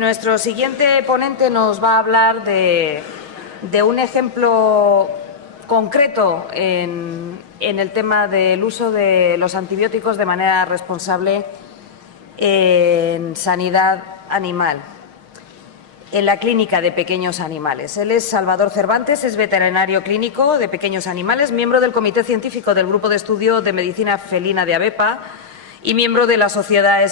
Nuestro siguiente ponente nos va a hablar de un ejemplo concreto en el tema del uso de los antibióticos de manera responsable en sanidad animal, en la clínica de pequeños animales. Él es Salvador Cervantes, es veterinario clínico de pequeños animales, miembro del Comité Científico del Grupo de Estudio de Medicina Felina de ABEPA y miembro de la Sociedad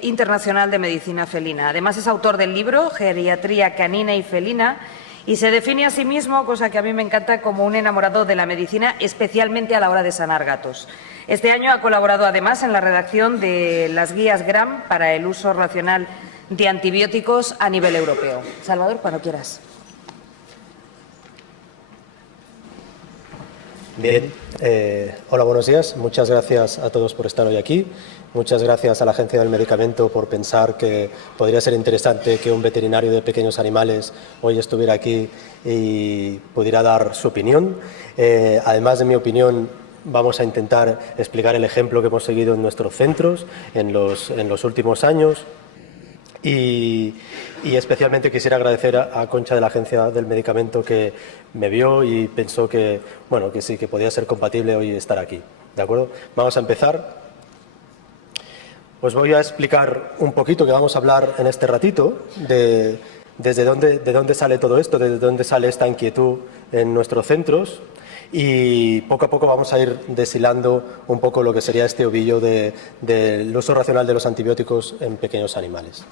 Internacional de Medicina Felina. Además, es autor del libro Geriatría Canina y Felina y se define a sí mismo, cosa que a mí me encanta, como un enamorado de la medicina, especialmente a la hora de sanar gatos. Este año ha colaborado además en la redacción de las guías GRAM para el uso racional de antibióticos a nivel europeo. Salvador, cuando quieras. Bien, hola, buenos días. Muchas gracias a todos por estar hoy aquí. Muchas gracias a la Agencia del Medicamento por pensar que podría ser interesante que un veterinario de pequeños animales hoy estuviera aquí y pudiera dar su opinión. Además de mi opinión, vamos a intentar explicar el ejemplo que hemos seguido en nuestros centros en los últimos años. Y especialmente quisiera agradecer a Concha de la Agencia del Medicamento que me vio y pensó que, bueno, que sí, que podía ser compatible hoy estar aquí. ¿De acuerdo? Vamos a empezar. Os voy a explicar un poquito, que vamos a hablar en este ratito, de dónde sale todo esto, de dónde sale esta inquietud en nuestros centros. Y poco a poco vamos a ir deshilando un poco lo que sería este ovillo del uso racional de los antibióticos en pequeños animales.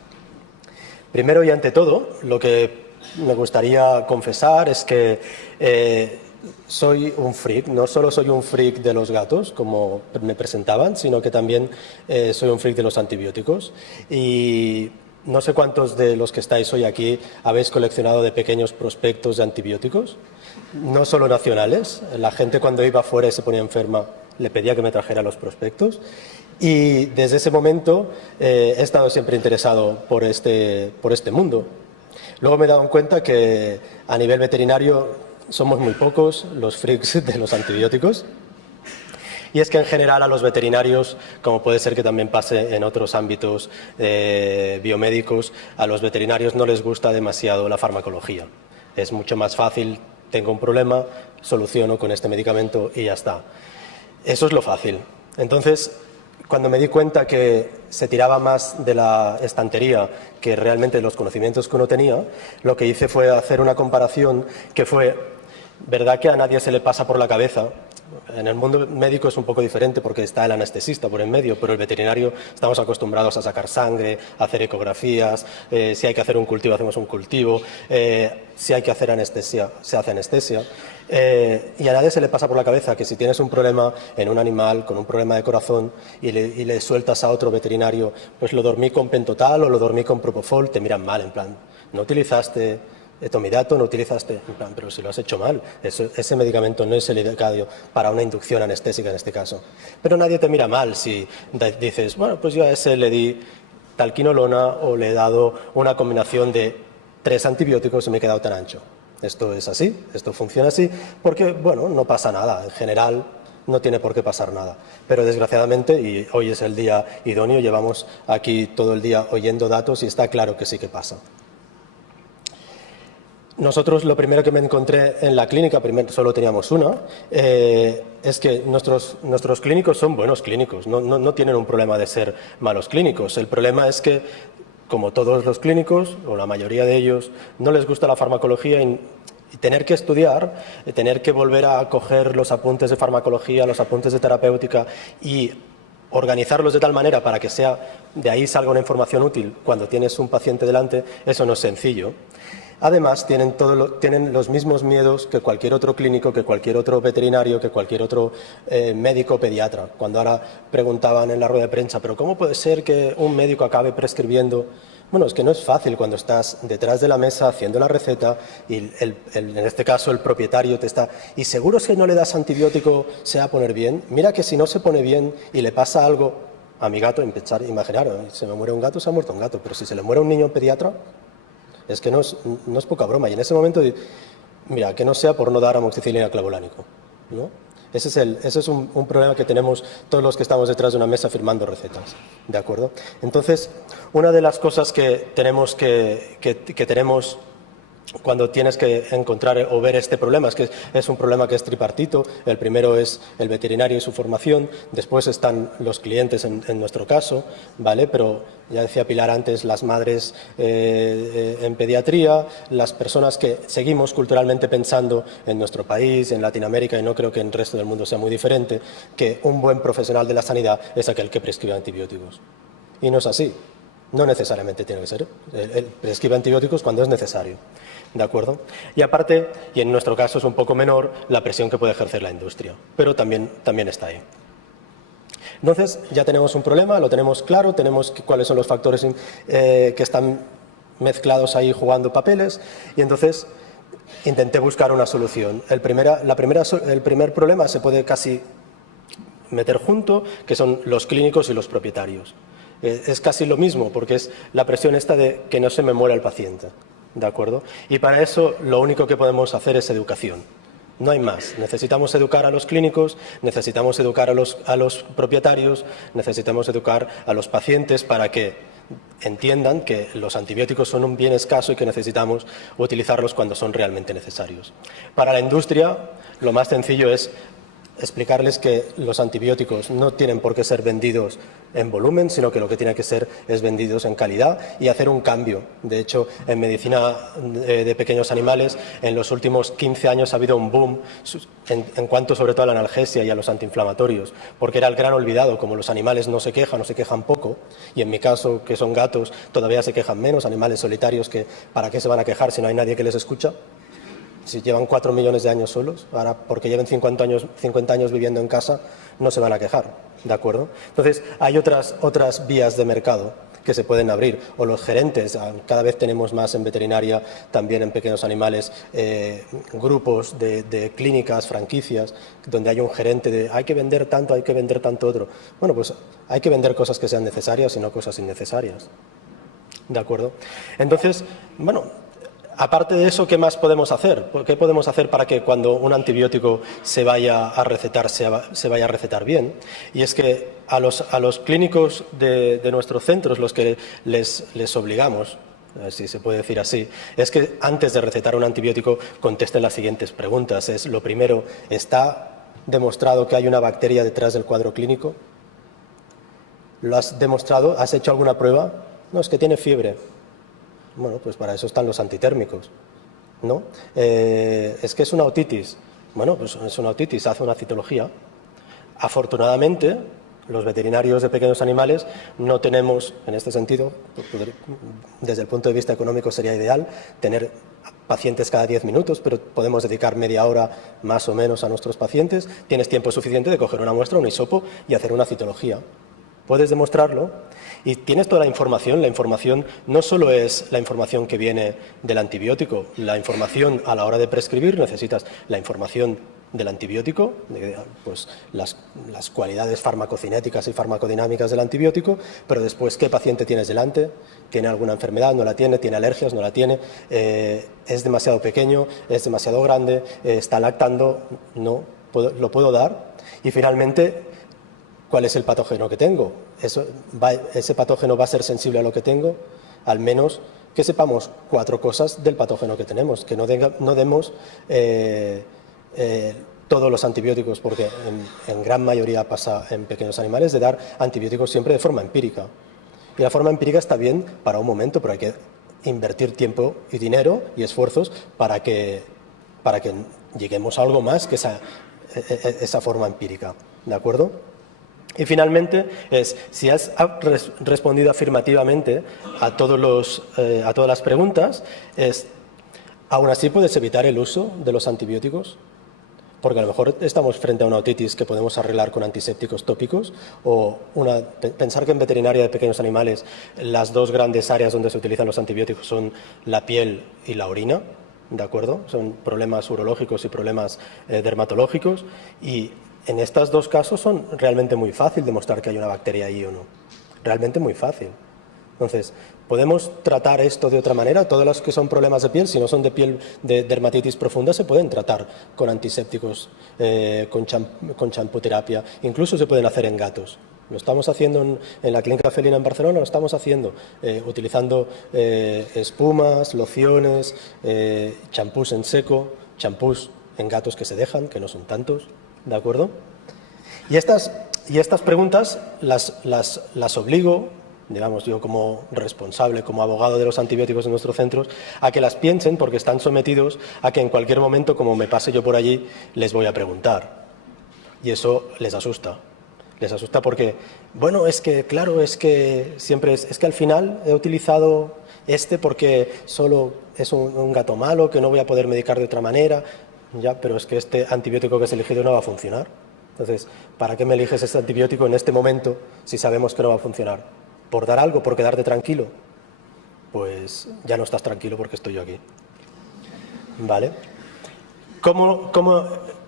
Primero y ante todo, lo que me gustaría confesar es que soy un freak. No solo soy un freak de los gatos, como me presentaban, sino que también soy un freak de los antibióticos. Y no sé cuántos de los que estáis hoy aquí habéis coleccionado de pequeños prospectos de antibióticos, no solo nacionales. La gente cuando iba fuera y se ponía enferma le pedía que me trajera los prospectos. Y desde ese momento he estado siempre interesado por este mundo. Luego me he dado cuenta que a nivel veterinario somos muy pocos los freaks de los antibióticos. Y es que en general a los veterinarios, como puede ser que también pase en otros ámbitos biomédicos, a los veterinarios no les gusta demasiado la farmacología. Es mucho más fácil, tengo un problema, soluciono con este medicamento y ya está. Eso es lo fácil. Entonces, cuando me di cuenta que se tiraba más de la estantería que realmente de los conocimientos que uno tenía, lo que hice fue hacer una comparación que fue, verdad que a nadie se le pasa por la cabeza. En el mundo médico es un poco diferente porque está el anestesista por en medio, pero el veterinario estamos acostumbrados a sacar sangre, a hacer ecografías, si hay que hacer un cultivo hacemos un cultivo, si hay que hacer anestesia se hace anestesia. Y a nadie se le pasa por la cabeza que si tienes un problema en un animal, con un problema de corazón y le sueltas a otro veterinario, pues lo dormí con pentotal o lo dormí con propofol, te miran mal, en plan, no utilizaste etomidato, no utilizaste, en plan, pero si lo has hecho mal, ese medicamento no es el indicado para una inducción anestésica en este caso. Pero nadie te mira mal si dices, bueno, pues yo a ese le di talquinolona o le he dado una combinación de 3 antibióticos y me he quedado tan ancho. Esto es así, esto funciona así, porque, bueno, no pasa nada, en general no tiene por qué pasar nada. Pero desgraciadamente, y hoy es el día idóneo, llevamos aquí todo el día oyendo datos y está claro que sí que pasa. Nosotros lo primero que me encontré en la clínica, primero solo teníamos una, es que nuestros clínicos son buenos clínicos, no tienen un problema de ser malos clínicos. El problema es que, como todos los clínicos, o la mayoría de ellos, no les gusta la farmacología y tener que estudiar, tener que volver a coger los apuntes de farmacología, los apuntes de terapéutica y organizarlos de tal manera para que de ahí salga una información útil cuando tienes un paciente delante, eso no es sencillo. Además, tienen los mismos miedos que cualquier otro clínico, que cualquier otro veterinario, que cualquier otro médico pediatra. Cuando ahora preguntaban en la rueda de prensa, ¿pero cómo puede ser que un médico acabe prescribiendo? Bueno, es que no es fácil cuando estás detrás de la mesa haciendo la receta y en este caso el propietario te está... ¿Y seguro si no le das antibiótico se va a poner bien? Mira que si no se pone bien y le pasa algo a mi gato, imaginar, se me muere un gato, se ha muerto un gato, pero si se le muere un niño pediatra... Es que no es poca broma. Y en ese momento, mira, que no sea por no dar amoxicilina clavulánico, ¿no? Ese es un problema que tenemos todos los que estamos detrás de una mesa firmando recetas, ¿de acuerdo? Entonces, una de las cosas que tenemos cuando tienes que encontrar o ver este problema, es que es un problema que es tripartito. El primero es el veterinario y su formación, después están los clientes en nuestro caso, ¿vale? Pero ya decía Pilar antes, las madres en pediatría, las personas que seguimos culturalmente pensando en nuestro país, en Latinoamérica, y no creo que en el resto del mundo sea muy diferente, que un buen profesional de la sanidad es aquel que prescribe antibióticos. Y no es así. No necesariamente tiene que ser. Él prescribe antibióticos cuando es necesario. ¿De acuerdo? Y aparte, y en nuestro caso es un poco menor, la presión que puede ejercer la industria. Pero también está ahí. Entonces, ya tenemos un problema, lo tenemos claro, tenemos cuáles son los factores que están mezclados ahí jugando papeles, y entonces intenté buscar una solución. El primer problema se puede casi meter junto, que son los clínicos y los propietarios. Es casi lo mismo, porque es la presión esta de que no se me muera el paciente, ¿de acuerdo? Y para eso lo único que podemos hacer es educación. No hay más. Necesitamos educar a los clínicos, necesitamos educar a los propietarios, necesitamos educar a los pacientes para que entiendan que los antibióticos son un bien escaso y que necesitamos utilizarlos cuando son realmente necesarios. Para la industria, lo más sencillo es explicarles que los antibióticos no tienen por qué ser vendidos en volumen, sino que lo que tiene que ser es vendidos en calidad y hacer un cambio. De hecho, en medicina de pequeños animales, en los últimos 15 años ha habido un boom en cuanto sobre todo a la analgesia y a los antiinflamatorios, porque era el gran olvidado, como los animales no se quejan o se quejan poco, y en mi caso, que son gatos, todavía se quejan menos, animales solitarios que ¿para qué se van a quejar si no hay nadie que les escucha? Si llevan 4 millones de años solos, ahora porque lleven 50 años viviendo en casa, no se van a quejar, ¿de acuerdo? Entonces, hay otras vías de mercado que se pueden abrir, o los gerentes, cada vez tenemos más en veterinaria, también en pequeños animales, grupos de clínicas, franquicias, donde hay un gerente de hay que vender tanto otro. Bueno, pues hay que vender cosas que sean necesarias y no cosas innecesarias, ¿de acuerdo? Entonces, bueno, aparte de eso, ¿qué más podemos hacer? ¿Qué podemos hacer para que cuando un antibiótico se vaya a recetar, se vaya a recetar bien? Y es que a los clínicos de nuestros centros, los que les obligamos, si se puede decir así, es que antes de recetar un antibiótico contesten las siguientes preguntas. Lo primero, ¿está demostrado que hay una bacteria detrás del cuadro clínico? ¿Lo has demostrado? ¿Has hecho alguna prueba? No, es que tiene fiebre. Bueno, pues para eso están los antitérmicos, ¿no? Es que es una otitis. Bueno, pues es una otitis, hace una citología. Afortunadamente, los veterinarios de pequeños animales no tenemos, en este sentido, desde el punto de vista económico sería ideal tener pacientes cada 10 minutos, pero podemos dedicar media hora más o menos a nuestros pacientes. Tienes tiempo suficiente de coger una muestra, un hisopo y hacer una citología. Puedes demostrarlo y tienes toda la información. La información no solo es la información que viene del antibiótico, la información a la hora de prescribir, necesitas la información del antibiótico, pues las cualidades farmacocinéticas y farmacodinámicas del antibiótico, pero después qué paciente tienes delante, tiene alguna enfermedad, no la tiene, tiene alergias, no la tiene, es demasiado pequeño, es demasiado grande, está lactando, no, lo puedo dar. Y finalmente, ¿cuál es el patógeno que tengo? ¿Ese patógeno va a ser sensible a lo que tengo? Al menos que sepamos 4 cosas del patógeno que tenemos, que no demos todos los antibióticos, porque en gran mayoría pasa en pequeños animales, de dar antibióticos siempre de forma empírica. Y la forma empírica está bien para un momento, pero hay que invertir tiempo y dinero y esfuerzos para que lleguemos a algo más que esa forma empírica, ¿de acuerdo? Y finalmente, si has respondido afirmativamente a todas las preguntas, aún así puedes evitar el uso de los antibióticos, porque a lo mejor estamos frente a una otitis que podemos arreglar con antisépticos tópicos, o pensar que en veterinaria de pequeños animales las 2 grandes áreas donde se utilizan los antibióticos son la piel y la orina, ¿de acuerdo? Son problemas urológicos y problemas dermatológicos, y en estos 2 casos son realmente muy fácil demostrar que hay una bacteria ahí o no. Realmente muy fácil. Entonces, ¿podemos tratar esto de otra manera? Todos los que son problemas de piel, si no son de piel de dermatitis profunda, se pueden tratar con antisépticos, con champoterapia, incluso se pueden hacer en gatos. Lo estamos haciendo en la Clínica Felina en Barcelona, lo estamos haciendo utilizando espumas, lociones, champús en seco, champús en gatos que se dejan, que no son tantos, ¿de acuerdo? Y estas preguntas las obligo, digamos yo como responsable, como abogado de los antibióticos en nuestros centros, a que las piensen porque están sometidos a que en cualquier momento, como me pase yo por allí, les voy a preguntar. Y eso les asusta. Les asusta porque, bueno, es que, claro, es que siempre es que al final he utilizado porque solo es un gato malo, que no voy a poder medicar de otra manera. Ya, pero es que este antibiótico que has elegido no va a funcionar. Entonces, ¿para qué me eliges este antibiótico en este momento si sabemos que no va a funcionar? ¿Por dar algo? ¿Por quedarte tranquilo? Pues ya no estás tranquilo porque estoy yo aquí. ¿Vale?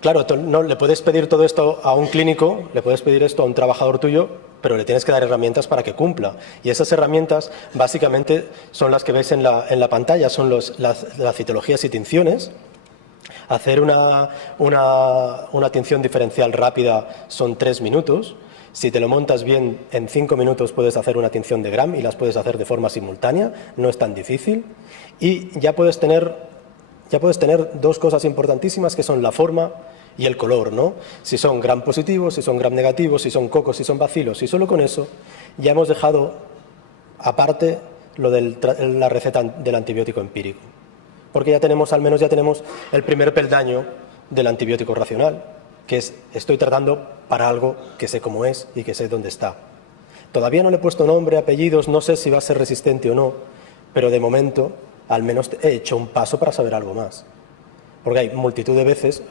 Claro, no le puedes pedir todo esto a un clínico, le puedes pedir esto a un trabajador tuyo, pero le tienes que dar herramientas para que cumpla. Y esas herramientas básicamente son las que ves en la pantalla, son las citologías y tinciones. Hacer una tinción diferencial rápida son 3 minutos. Si te lo montas bien, en 5 minutos puedes hacer una tinción de Gram y las puedes hacer de forma simultánea, no es tan difícil. Y ya puedes tener 2 cosas importantísimas que son la forma y el color, ¿no? Si son Gram positivos, si son Gram negativos, si son cocos, si son bacilos. Y solo con eso ya hemos dejado aparte lo de la receta del antibiótico empírico. Porque al menos ya tenemos el primer peldaño del antibiótico racional, que es, estoy tratando para algo que sé cómo es y que sé dónde está. Todavía no le he puesto nombre, apellidos, no sé si va a ser resistente o no, pero de momento al menos he hecho un paso para saber algo más. Porque hay multitud de veces,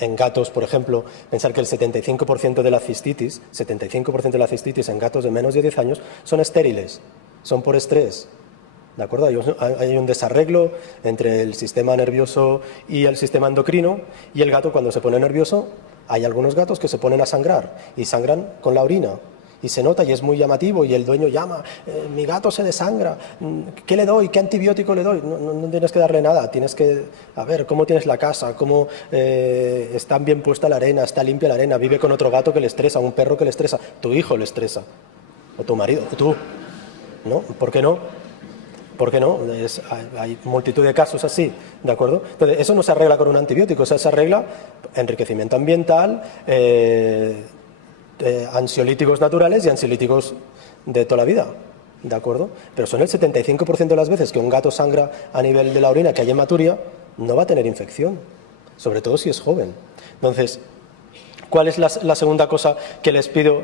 en gatos, por ejemplo, pensar que el 75% de la cistitis, 75% de la cistitis en gatos de menos de 10 años son estériles, son por estrés. ¿De acuerdo? Hay un desarreglo entre el sistema nervioso y el sistema endocrino, y el gato cuando se pone nervioso, hay algunos gatos que se ponen a sangrar y sangran con la orina y se nota y es muy llamativo y el dueño llama, mi gato se desangra, ¿qué le doy? ¿Qué antibiótico le doy? No tienes que darle nada, tienes que, a ver, ¿cómo tienes la casa? ¿Cómo está bien puesta la arena? ¿Está limpia la arena? ¿Vive con otro gato que le estresa? ¿Un perro que le estresa? ¿Tu hijo le estresa? ¿O tu marido? ¿O tú? ¿No? ¿Por qué no? ¿Por qué no? Hay multitud de casos así, ¿de acuerdo? Entonces, eso no se arregla con un antibiótico, eso se arregla enriquecimiento ambiental, ansiolíticos naturales y ansiolíticos de toda la vida, ¿de acuerdo? Pero son el 75% de las veces que un gato sangra a nivel de la orina que hay hematuria, no va a tener infección, sobre todo si es joven. Entonces, ¿cuál es la segunda cosa que les pido?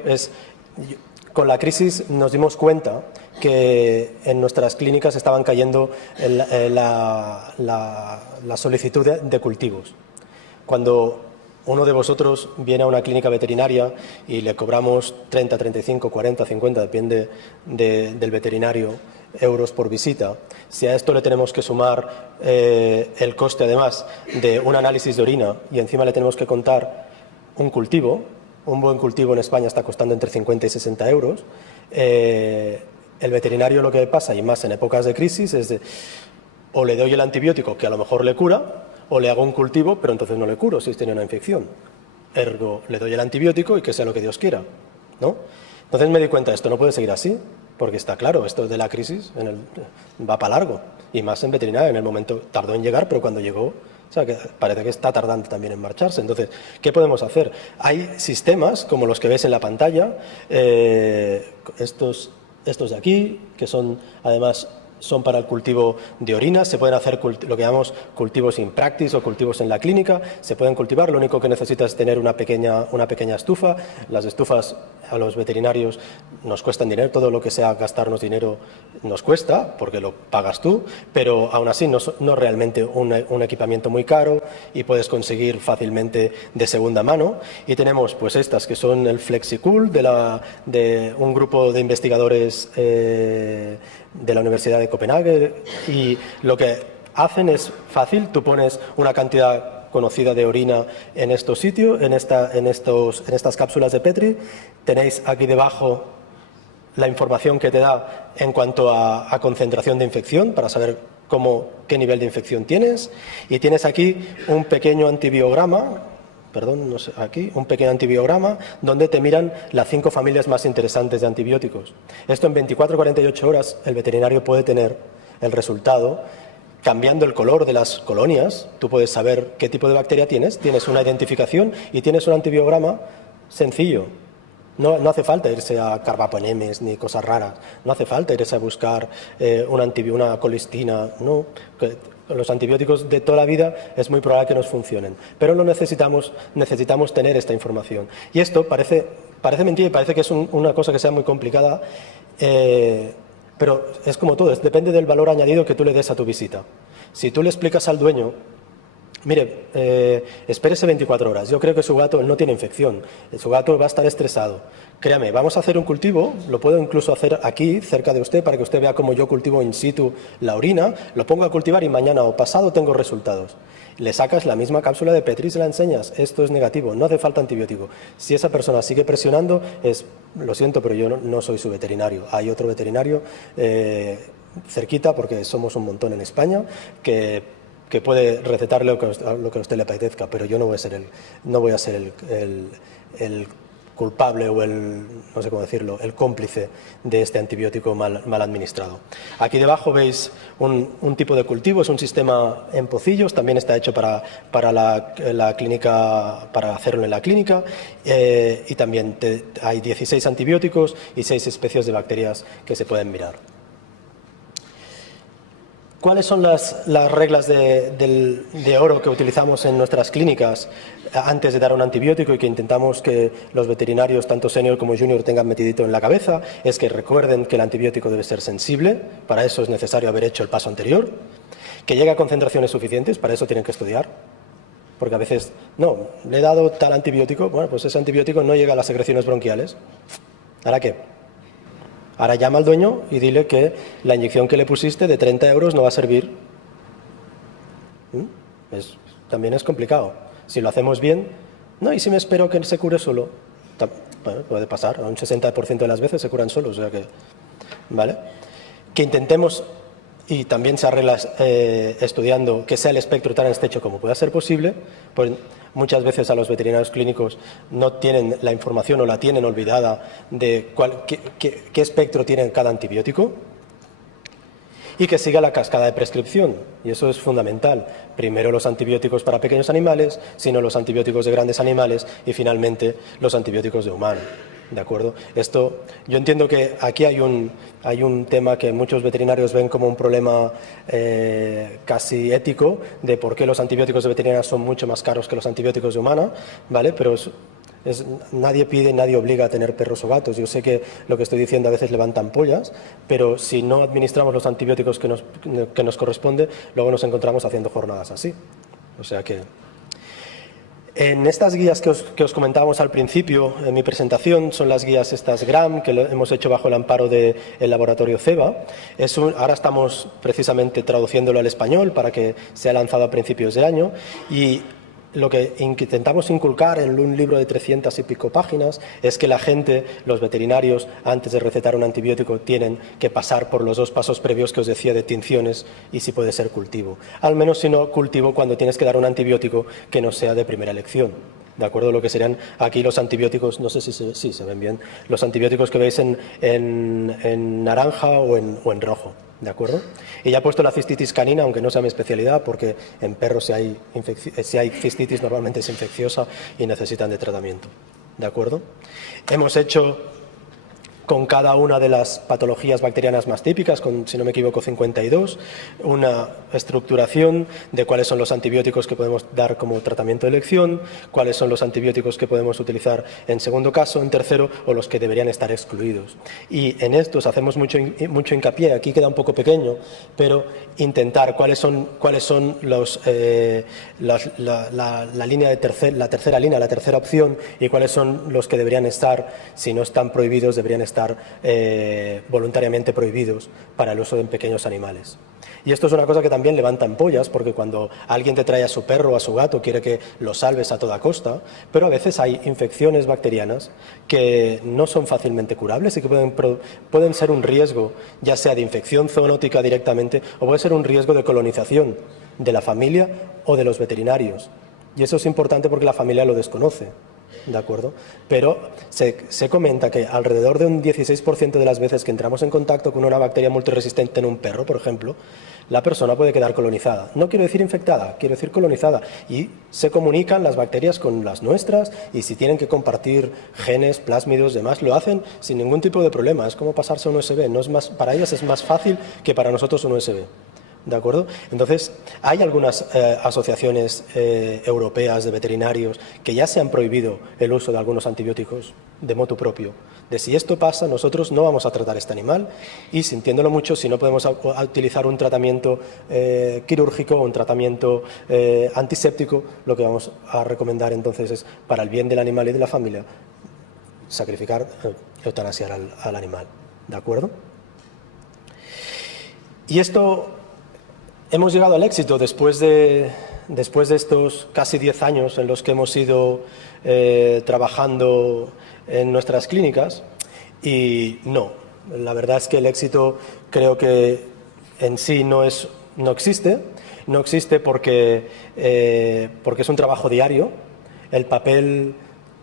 Con la crisis nos dimos cuenta que en nuestras clínicas estaban cayendo la solicitud de cultivos. Cuando uno de vosotros viene a una clínica veterinaria y le cobramos 30, 35, 40, 50, depende del veterinario, euros por visita, si a esto le tenemos que sumar el coste además de un análisis de orina y encima le tenemos que contar un cultivo, un buen cultivo en España está costando entre 50 y 60 euros, el veterinario lo que pasa, y más en épocas de crisis, es o le doy el antibiótico que a lo mejor le cura, o le hago un cultivo, pero entonces no le curo si tiene una infección. Ergo, le doy el antibiótico y que sea lo que Dios quiera, ¿no? Entonces me di cuenta, esto no puede seguir así, porque está claro, esto de la crisis va para largo, y más en veterinaria, en el momento tardó en llegar, pero cuando llegó, o sea, que parece que está tardando también en marcharse. Entonces, ¿qué podemos hacer? Hay sistemas, como los que ves en la pantalla, estos de aquí, que son, además, son para el cultivo de orina, se pueden hacer lo que llamamos cultivos in practice o cultivos en la clínica, se pueden cultivar, lo único que necesitas es tener una pequeña estufa. Las estufas a los veterinarios nos cuestan dinero, todo lo que sea gastarnos dinero nos cuesta, porque lo pagas tú, pero aún así no es realmente un equipamiento muy caro y puedes conseguir fácilmente de segunda mano. Y tenemos pues estas que son el FlexiCool de un grupo de investigadores de la Universidad de Copenhague, y lo que hacen es fácil, tú pones una cantidad conocida de orina en estos sitios, en estas cápsulas de Petri, tenéis aquí debajo la información que te da en cuanto a concentración de infección, para saber qué nivel de infección tienes. Y tienes aquí un pequeño antibiograma, un pequeño antibiograma donde te miran las 5 familias más interesantes de antibióticos. Esto en 24 o 48 horas el veterinario puede tener el resultado. Cambiando el color de las colonias, tú puedes saber qué tipo de bacteria tienes una identificación y tienes un antibiograma sencillo. No hace falta irse a carbapenemes ni cosas raras, no hace falta irse a buscar una colistina, no. Los antibióticos de toda la vida es muy probable que nos funcionen, pero no necesitamos tener esta información. Y esto parece mentira y parece que es una cosa que sea muy complicada, pero es como todo, depende del valor añadido que tú le des a tu visita. Si tú le explicas al dueño, mire, espérese 24 horas, yo creo que su gato no tiene infección, su gato va a estar estresado. Créame, vamos a hacer un cultivo, lo puedo incluso hacer aquí, cerca de usted, para que usted vea cómo yo cultivo in situ la orina, lo pongo a cultivar y mañana o pasado tengo resultados. Le sacas la misma cápsula de Petri y se la enseñas, esto es negativo, no hace falta antibiótico. Si esa persona sigue presionando, lo siento, pero yo no soy su veterinario, hay otro veterinario cerquita, porque somos un montón en España, que puede recetarle lo que a usted le apetezca, pero yo no voy a ser el culpable o no sé cómo decirlo, el cómplice de este antibiótico mal administrado. Aquí debajo veis un tipo de cultivo, es un sistema en pocillos, también está hecho para la clínica, para hacerlo en la clínica, y también hay 16 antibióticos y 6 especies de bacterias que se pueden mirar. ¿Cuáles son las reglas de oro que utilizamos en nuestras clínicas antes de dar un antibiótico y que intentamos que los veterinarios, tanto senior como junior, tengan metidito en la cabeza? Es que recuerden que el antibiótico debe ser sensible, para eso es necesario haber hecho el paso anterior, que llegue a concentraciones suficientes, para eso tienen que estudiar, porque a veces, no, le he dado tal antibiótico, bueno, pues ese antibiótico no llega a las secreciones bronquiales. ¿Ahora qué? Ahora llama al dueño y dile que la inyección que le pusiste de 30 euros no va a servir. También es complicado. Si lo hacemos bien, no, y si me espero que se cure solo. Bueno, puede pasar, un 60% de las veces se curan solos, o sea que, ¿vale? Que intentemos, y también se arregla estudiando, que sea el espectro tan estrecho como pueda ser posible, pues muchas veces a los veterinarios clínicos no tienen la información o la tienen olvidada de qué espectro tiene cada antibiótico, y que siga la cascada de prescripción, y eso es fundamental. Primero los antibióticos para pequeños animales, sino los antibióticos de grandes animales y finalmente los antibióticos de humanos. ¿De acuerdo? Yo entiendo que aquí hay un tema que muchos veterinarios ven como un problema casi ético de por qué los antibióticos de veterinarios son mucho más caros que los antibióticos de humana, ¿vale? Pero nadie pide, nadie obliga a tener perros o gatos. Yo sé que lo que estoy diciendo a veces levantan pollas, pero si no administramos los antibióticos que nos corresponde, luego nos encontramos haciendo jornadas así. O sea que... En estas guías que os comentábamos al principio en mi presentación, son las guías estas GRAM, que hemos hecho bajo el amparo del laboratorio CEBA. Ahora estamos precisamente traduciéndolo al español para que sea lanzado a principios de año, y lo que intentamos inculcar en un libro de 300 y pico páginas es que la gente, los veterinarios, antes de recetar un antibiótico, tienen que pasar por los 2 pasos previos que os decía de tinciones y si puede ser cultivo. Al menos si no cultivo cuando tienes que dar un antibiótico que no sea de primera elección. ¿De acuerdo? Lo que serían aquí los antibióticos, no sé si se ven bien, los antibióticos que veis en naranja o en rojo. ¿De acuerdo? Y ya he puesto la cistitis canina, aunque no sea mi especialidad, porque en perros si hay cistitis normalmente es infecciosa y necesitan de tratamiento. ¿De acuerdo? Hemos hecho con cada una de las patologías bacterianas más típicas, con, si no me equivoco, 52, una estructuración de cuáles son los antibióticos que podemos dar como tratamiento de elección, cuáles son los antibióticos que podemos utilizar en segundo caso, en tercero, o los que deberían estar excluidos. Y en estos hacemos mucho hincapié, aquí queda un poco pequeño, pero intentar cuáles son la línea de la tercera línea, la tercera opción, y cuáles son los que deberían estar, si no están prohibidos, deberían estar estar voluntariamente prohibidos para el uso en pequeños animales. Y esto es una cosa que también levanta ampollas, porque cuando alguien te trae a su perro o a su gato quiere que lo salves a toda costa, pero a veces hay infecciones bacterianas que no son fácilmente curables y que pueden ser un riesgo, ya sea de infección zoonótica directamente o puede ser un riesgo de colonización de la familia o de los veterinarios. Y eso es importante porque la familia lo desconoce. ¿De acuerdo? Pero se comenta que alrededor de un 16% de las veces que entramos en contacto con una bacteria multiresistente en un perro, por ejemplo, la persona puede quedar colonizada. No quiero decir infectada, quiero decir colonizada. Y se comunican las bacterias con las nuestras y si tienen que compartir genes, plásmidos, demás, lo hacen sin ningún tipo de problema. Es como pasarse a un USB. No es más, para ellas es más fácil que para nosotros un USB. ¿De acuerdo? Entonces, hay algunas asociaciones europeas de veterinarios que ya se han prohibido el uso de algunos antibióticos de motu propio. De si esto pasa, nosotros no vamos a tratar este animal y, sintiéndolo mucho, si no podemos utilizar un tratamiento quirúrgico o un tratamiento antiséptico, lo que vamos a recomendar entonces es, para el bien del animal y de la familia, sacrificar, eutanasiar al animal. ¿De acuerdo? Y esto... Hemos llegado al éxito después de estos casi 10 años en los que hemos ido trabajando en nuestras clínicas y no, la verdad es que el éxito creo que en sí no existe porque es un trabajo diario. El papel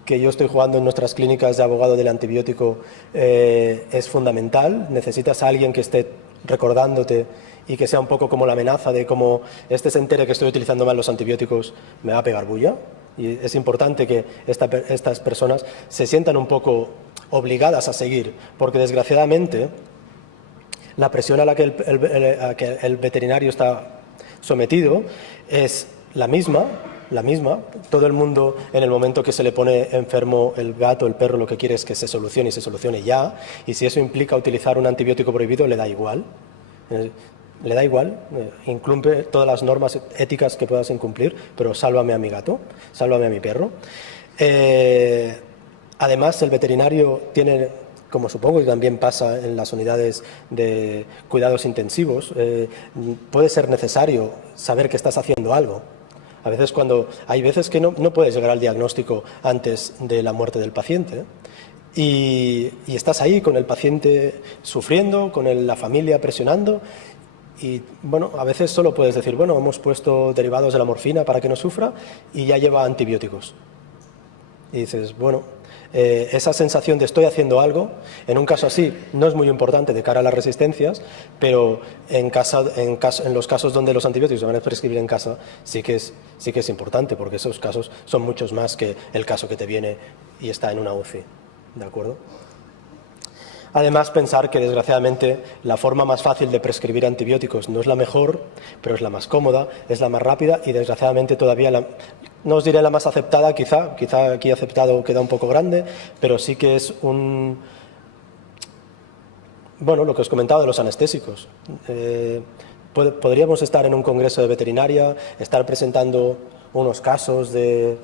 que yo estoy jugando en nuestras clínicas de abogado del antibiótico es fundamental. Necesitas a alguien que esté recordándote y que sea un poco como la amenaza de como se entere que estoy utilizando mal los antibióticos, me va a pegar bulla. Y es importante que estas personas se sientan un poco obligadas a seguir, porque desgraciadamente la presión a la que el veterinario está sometido es la misma. Todo el mundo, en el momento que se le pone enfermo el gato, el perro, lo que quiere es que se solucione y se solucione ya, y si eso implica utilizar un antibiótico prohibido, le da igual. Le da igual, incumple todas las normas éticas que puedas incumplir, pero sálvame a mi gato, sálvame a mi perro. Además, el veterinario tiene, como supongo que también pasa en las unidades de cuidados intensivos, puede ser necesario saber que estás haciendo algo. A veces hay veces que no puedes llegar al diagnóstico antes de la muerte del paciente. Y estás ahí con el paciente sufriendo, con la familia presionando. Y bueno, a veces solo puedes decir, bueno, hemos puesto derivados de la morfina para que no sufra y ya lleva antibióticos. Y dices, bueno, esa sensación de estoy haciendo algo, en un caso así no es muy importante de cara a las resistencias, pero en los casos donde los antibióticos se van a prescribir en casa sí que es importante, porque esos casos son muchos más que el caso que te viene y está en una UCI. ¿De acuerdo? Además, pensar que desgraciadamente la forma más fácil de prescribir antibióticos no es la mejor, pero es la más cómoda, es la más rápida y desgraciadamente todavía no os diré la más aceptada, quizá aquí aceptado queda un poco grande, pero sí que es bueno, lo que os comentaba de los anestésicos. Podríamos estar en un congreso de veterinaria, estar presentando unos casos de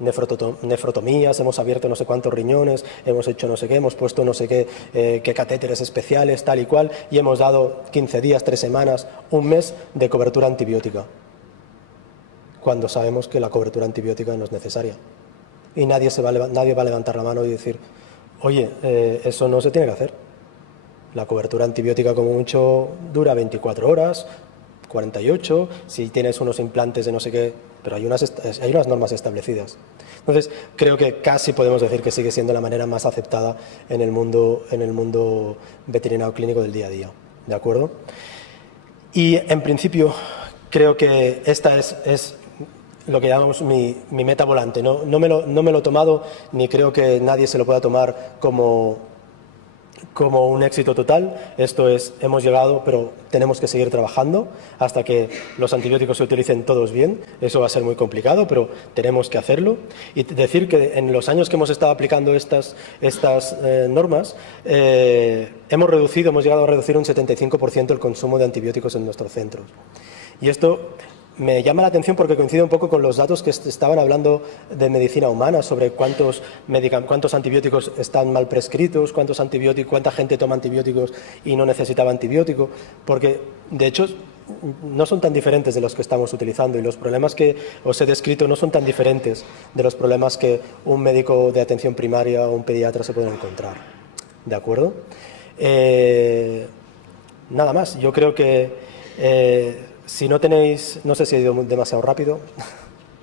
nefrotomías, hemos abierto no sé cuántos riñones, hemos hecho no sé qué, hemos puesto no sé qué catéteres especiales, tal y cual, y hemos dado 15 días, 3 semanas, un mes de cobertura antibiótica, cuando sabemos que la cobertura antibiótica no es necesaria. Y nadie va a levantar la mano y decir, oye, eso no se tiene que hacer. La cobertura antibiótica como mucho dura 24 horas, 48, si tienes unos implantes de no sé qué, pero hay unas normas establecidas. Entonces, creo que casi podemos decir que sigue siendo la manera más aceptada en el mundo veterinario clínico del día a día. ¿De acuerdo? Y, en principio, creo que esta es lo que llamamos mi meta volante. No me lo he tomado, ni creo que nadie se lo pueda tomar como un éxito total. Esto es, hemos llegado, pero tenemos que seguir trabajando hasta que los antibióticos se utilicen todos bien. Eso va a ser muy complicado, pero tenemos que hacerlo. Y decir que en los años que hemos estado aplicando estas normas, hemos llegado a reducir un 75% el consumo de antibióticos en nuestros centros. Y esto me llama la atención porque coincide un poco con los datos que estaban hablando de medicina humana sobre cuántos antibióticos están mal prescritos, cuánta gente toma antibióticos y no necesitaba antibiótico, porque de hecho no son tan diferentes de los que estamos utilizando y los problemas que os he descrito no son tan diferentes de los problemas que un médico de atención primaria o un pediatra se pueden encontrar. ¿De acuerdo? Nada más, yo creo que si no tenéis, no sé si he ido demasiado rápido,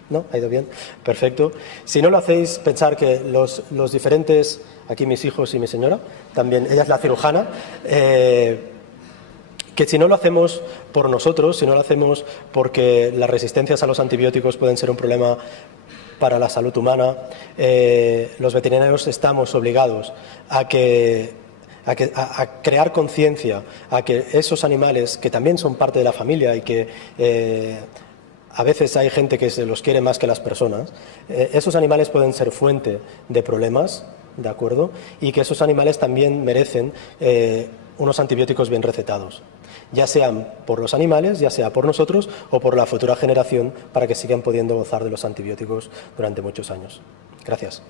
¿no? ¿Ha ido bien? Perfecto. Si no lo hacéis, pensar que los diferentes, aquí mis hijos y mi señora, también, ella es la cirujana, que si no lo hacemos por nosotros, si no lo hacemos porque las resistencias a los antibióticos pueden ser un problema para la salud humana, los veterinarios estamos obligados a crear conciencia, a que esos animales, que también son parte de la familia y que a veces hay gente que se los quiere más que las personas, esos animales pueden ser fuente de problemas, ¿de acuerdo? Y que esos animales también merecen unos antibióticos bien recetados, ya sean por los animales, ya sea por nosotros o por la futura generación, para que sigan pudiendo gozar de los antibióticos durante muchos años. Gracias.